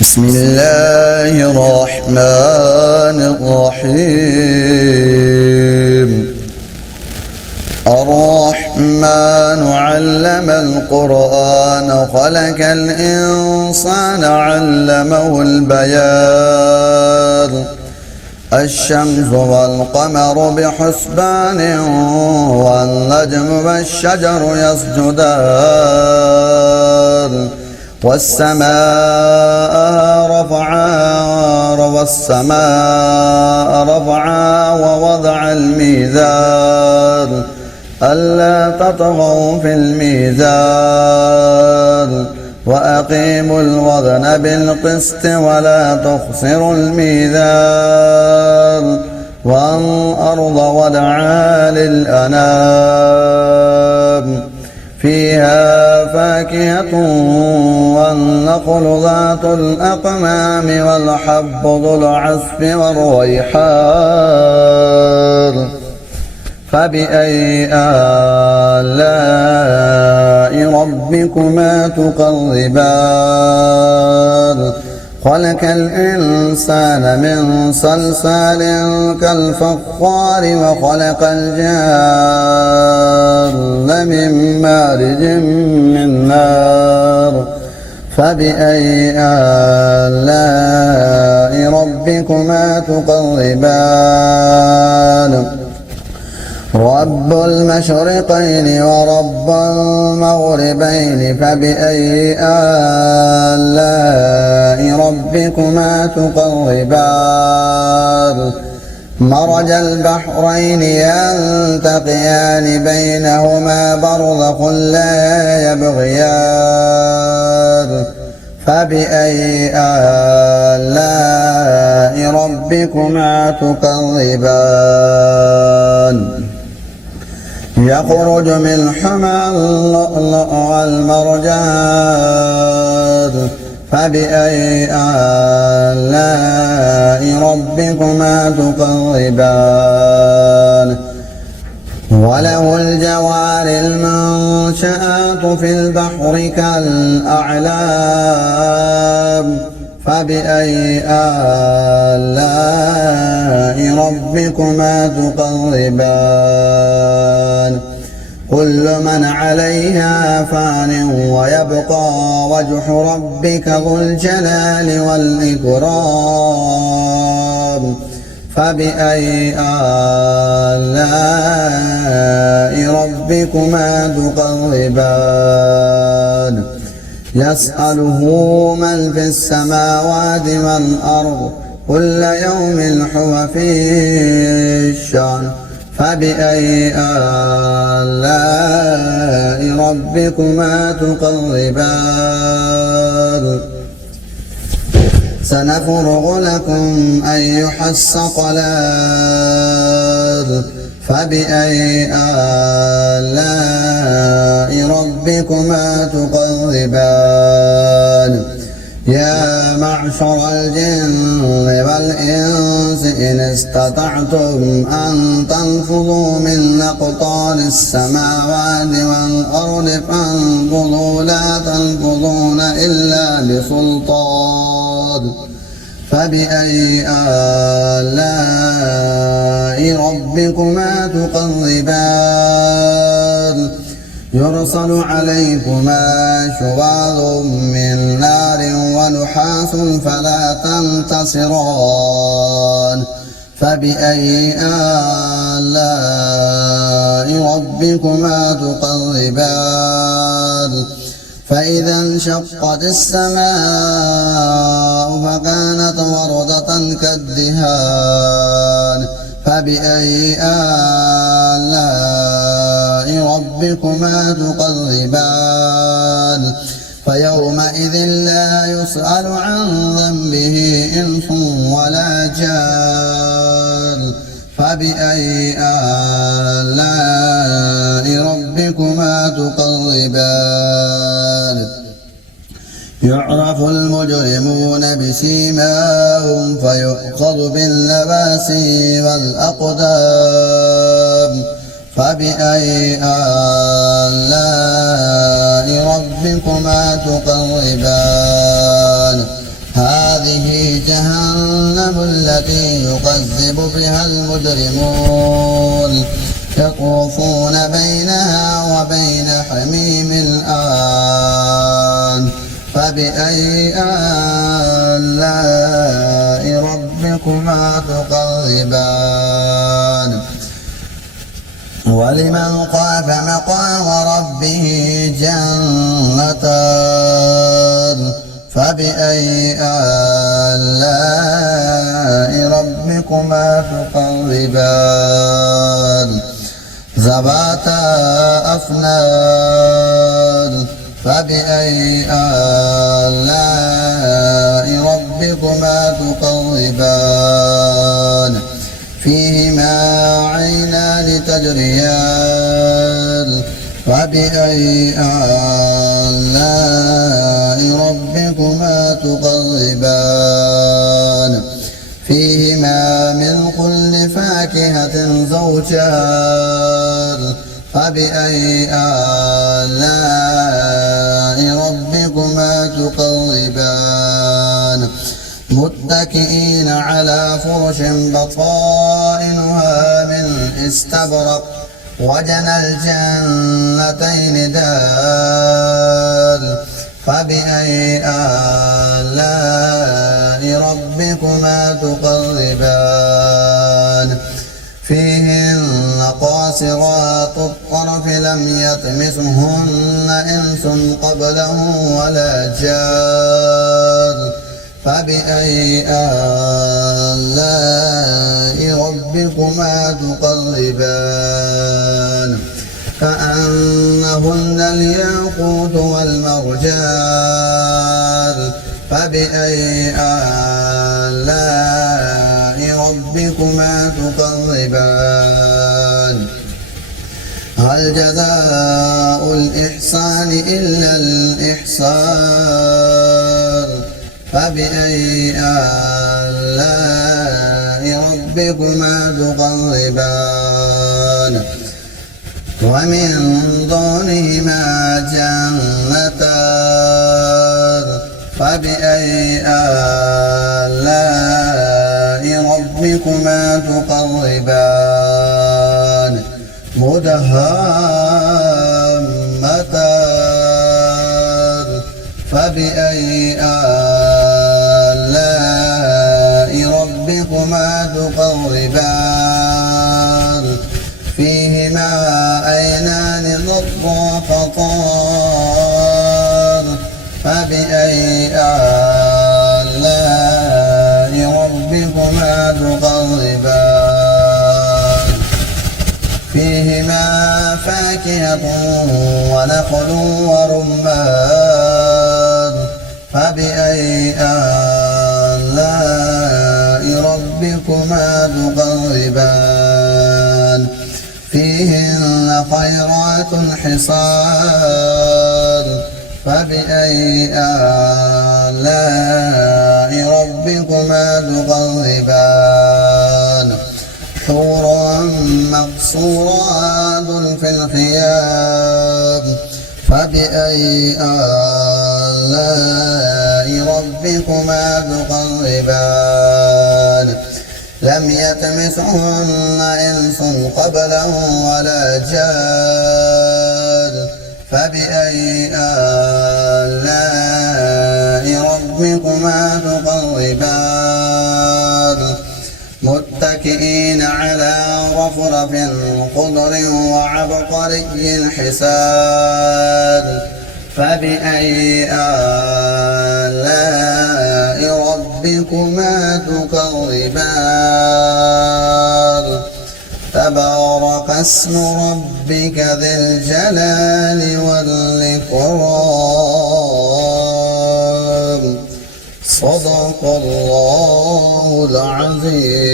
بسم الله الرحمن الرحيم. الرحمن علم القرآن خلق الإنسان علمه البيان. الشمس والقمر بحسبان والنجم والشجر يسجدان والسماء رفعها ووضع الميزان ألا تطغوا في الميزان وأقيموا الوزن بالقسط ولا تخسروا الميزان والأرض وضعها للأنام فيها فاكهة والنخل ذات الأقمام والحب ذو العصف والريحان. فبأي آلاء ربكما تكذبان؟ خلق الإنسان من صلصال كالفخار وخلق الجان من مارج من نار. فبأي آلاء ربكما تكذبان؟ رب المشرقين ورب المغربين فبأي آلاء ربكما تكذبان؟ مرج البحرين يلتقيان بينهما برزخ لا يبغيان. فبأي آلاء ربكما تكذبان؟ يخرج منهما اللؤلؤ والمرجان. فبأي آلاء ربكما تكذبان؟ وله الجوار المنشآت في البحر كالأعلام. فبأي آلاء ربكما تكذبان؟ كل من عليها فان ويبقى وجه ربك ذو الجلال والإكرام. فبأي آلاء ربكما تكذبان؟ يسأله من في السماوات والأرض كل يوم هو في شأن. فبأي آلاء ربكما تكذبان؟ سنفرغ لكم أيها الثقلان. فبأي آلاء ربكما تكذبان؟ يا معشر الجن والإنس إن استطعتم أن تنفذوا من أقطار السماوات والأرض فانفذوا لا تنفذون إلا بسلطان. فبأي آلاء ربكما تكذبان؟ يرسل عليكما شواظ من نار ونحاس فلا تنتصران. فبأي آلاء ربكما تكذبان؟ فإذا انشقت السماء فكانت وردة كالدهان. فبأي آلاء ربكما تكذبان؟ فيومئذ لا يسأل عن ذنبه إنس ولا جان. فبأي آلاء ربكما تكذبان؟ يعرف المجرمون بسيماهم فيؤخذ بالنواسي والأقدام. فبأي آلاء ربكما تكذبان؟ هذه جهنم التي يكذب بها المجرمون يطوفون بينها وبين حميم آن فبأي آلاء ربكما تكذبان ولمن خاف مقام ربه جنتان فبأي آلاء ربكما تكذبان ذواتا أفنان فبأي آلاء ربكما تكذبان فيهما عينان تجريان فبأي آلاء ربكما تكذبان فيهما من كل فاكهة زوجان فبأي آلاء ربكما تكذبان متكئين على فرش بطائنها من استبرق وجنى الجنتين دان فبأي آلاء ربكما تكذبان فيهن قاصرات الطرف لم يطمثهن إنس قبلهم ولا جان فبأي آلاء ربكما تكذبان كأنهن الياقوت والمرجان فبأي آلاء ربكما تكذبان هل جزاء الإحسان إلا الإحسان فبأي آلاء ربكما تكذبان ومن دونهما جنتان فبأي آلاء ربكما تكذبان مدهامتان فبأي آلاء ربكما تكذبان فيهما عينان نضاختان فبأي آلاء ربكما تكذبان فيهما فاكهة ونخل ورمان فبأي آلاء ربكما تكذبان فيهن خيرات حصان فبأي آلاء ربكما تكذبان حور مقصورات في الخيام فبأي آلاء ربكما تكذبان لم يطمثهن إنس قبلهم ولا جان فبأي آلاء ربكما تكذبان متكئين على رفرف خضر وعبقري حسان فبأي آلاء ربكما تكذبان تبارك اسم ربك ذي الجلال والإكرام صدق الله العظيم.